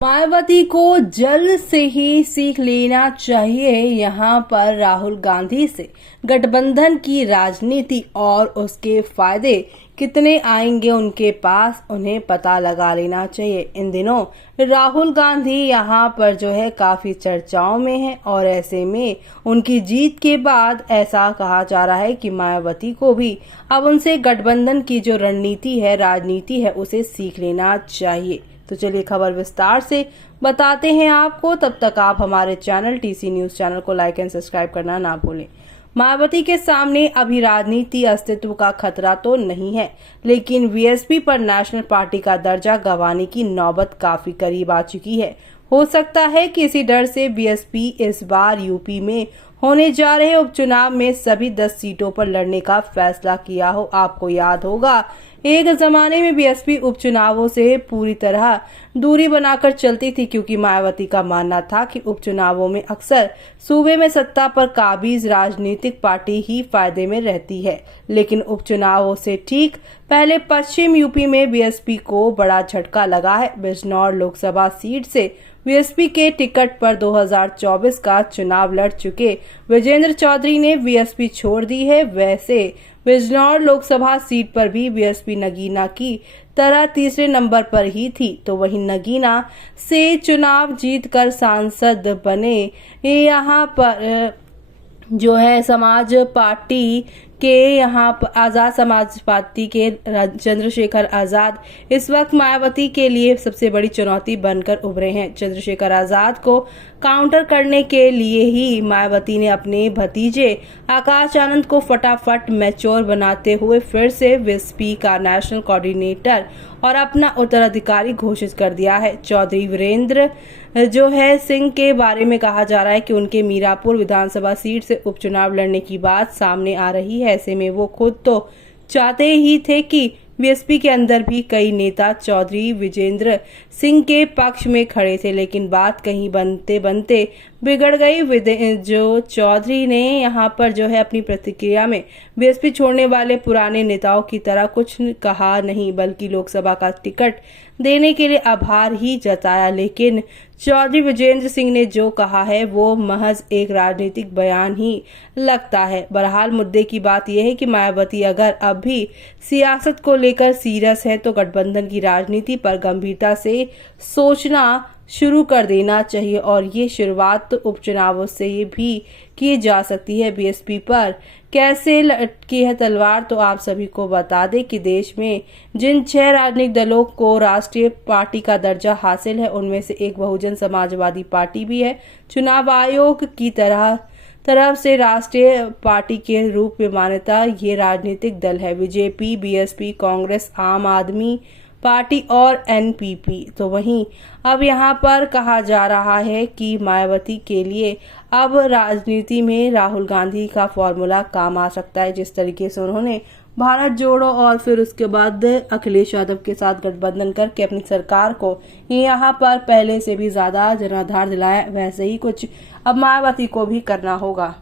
मायावती को जल्द से ही सीख लेना चाहिए। यहाँ पर राहुल गांधी से गठबंधन की राजनीति और उसके फायदे कितने आएंगे उनके पास, उन्हें पता लगा लेना चाहिए। इन दिनों राहुल गांधी यहाँ पर काफी चर्चाओं में है और ऐसे में उनकी जीत के बाद ऐसा कहा जा रहा है कि मायावती को भी अब उनसे गठबंधन की जो रणनीति है, राजनीति है, उसे सीख लेना चाहिए। तो चलिए खबर विस्तार से बताते हैं आपको। तब तक आप हमारे चैनल टीसी न्यूज चैनल को लाइक एंड सब्सक्राइब करना ना भूलें। मायावती के सामने अभी राजनीति अस्तित्व का खतरा तो नहीं है, लेकिन बीएसपी पर नेशनल पार्टी का दर्जा गंवाने की नौबत काफी करीब आ चुकी है। हो सकता है कि इसी डर से बीएसपी इस बार यूपी में होने जा रहे उपचुनाव में सभी 10 सीटों पर लड़ने का फैसला किया हो। आपको याद होगा, एक जमाने में बीएसपी उपचुनावों से पूरी तरह दूरी बनाकर चलती थी, क्योंकि मायावती का मानना था कि उपचुनावों में अक्सर सूबे में सत्ता पर काबिज राजनीतिक पार्टी ही फायदे में रहती है। लेकिन उपचुनावों से ठीक पहले पश्चिम यूपी में बीएसपी को बड़ा झटका लगा है। बिजनौर लोकसभा सीट से बीएसपी के टिकट पर 2024 का चुनाव लड़ चुके विजेंद्र चौधरी ने बीएसपी छोड़ दी है। वैसे बिजनौर लोकसभा सीट पर भी बीएसपी नगीना की तरह तीसरे नंबर पर ही थी, तो वहीं नगीना से चुनाव जीतकर सांसद बने यहाँ पर समाज पार्टी के आजाद समाज पार्टी के चंद्रशेखर आजाद इस वक्त मायावती के लिए सबसे बड़ी चुनौती बनकर उभरे हैं। चंद्रशेखर आजाद को काउंटर करने के लिए ही मायावती ने अपने भतीजे आकाश आनंद को फटाफट मैच्योर बनाते हुए फिर से बीएसपी का नेशनल कोऑर्डिनेटर और अपना उत्तराधिकारी घोषित कर दिया है। चौधरी वीरेंद्र सिंह के बारे में कहा जा रहा है कि उनके मीरापुर विधानसभा सीट से उपचुनाव लड़ने की बात सामने आ रही है। ऐसे में वो खुद तो चाहते ही थे कि बीएसपी के अंदर भी कई नेता चौधरी विजेंद्र सिंह के पक्ष में खड़े थे, लेकिन बात कहीं बनते बनते बिगड़ गई। चौधरी ने यहाँ पर अपनी प्रतिक्रिया में बीएसपी छोड़ने वाले पुराने नेताओं की तरह कुछ कहा नहीं, बल्कि लोकसभा का टिकट देने के लिए आभार ही जताया। लेकिन चौधरी विजेंद्र सिंह ने जो कहा है वो महज एक राजनीतिक बयान ही लगता है। बहरहाल मुद्दे की बात यह है कि मायावती अगर अब भी सियासत को लेकर सीरियस है तो गठबंधन की राजनीति पर गंभीरता से सोचना शुरू कर देना चाहिए, और ये शुरुआत उपचुनावों से भी की जा सकती है। बीएसपी पर कैसे लटकी है तलवार, तो आप सभी को बता दें कि देश में जिन 6 राजनीतिक दलों को राष्ट्रीय पार्टी का दर्जा हासिल है, उनमें से एक बहुजन समाजवादी पार्टी भी है। चुनाव आयोग की तरफ से राष्ट्रीय पार्टी के रूप में मान्यता ये राजनीतिक दल है बीजेपी, बीएसपी, कांग्रेस, आम आदमी पार्टी और एनपीपी। तो वहीं अब यहाँ पर कहा जा रहा है कि मायावती के लिए अब राजनीति में राहुल गांधी का फॉर्मूला काम आ सकता है। जिस तरीके से उन्होंने भारत जोड़ो और फिर उसके बाद अखिलेश यादव के साथ गठबंधन करके अपनी सरकार को यहाँ पर पहले से भी ज्यादा जनाधार दिलाया, वैसे ही कुछ अब मायावती को भी करना होगा।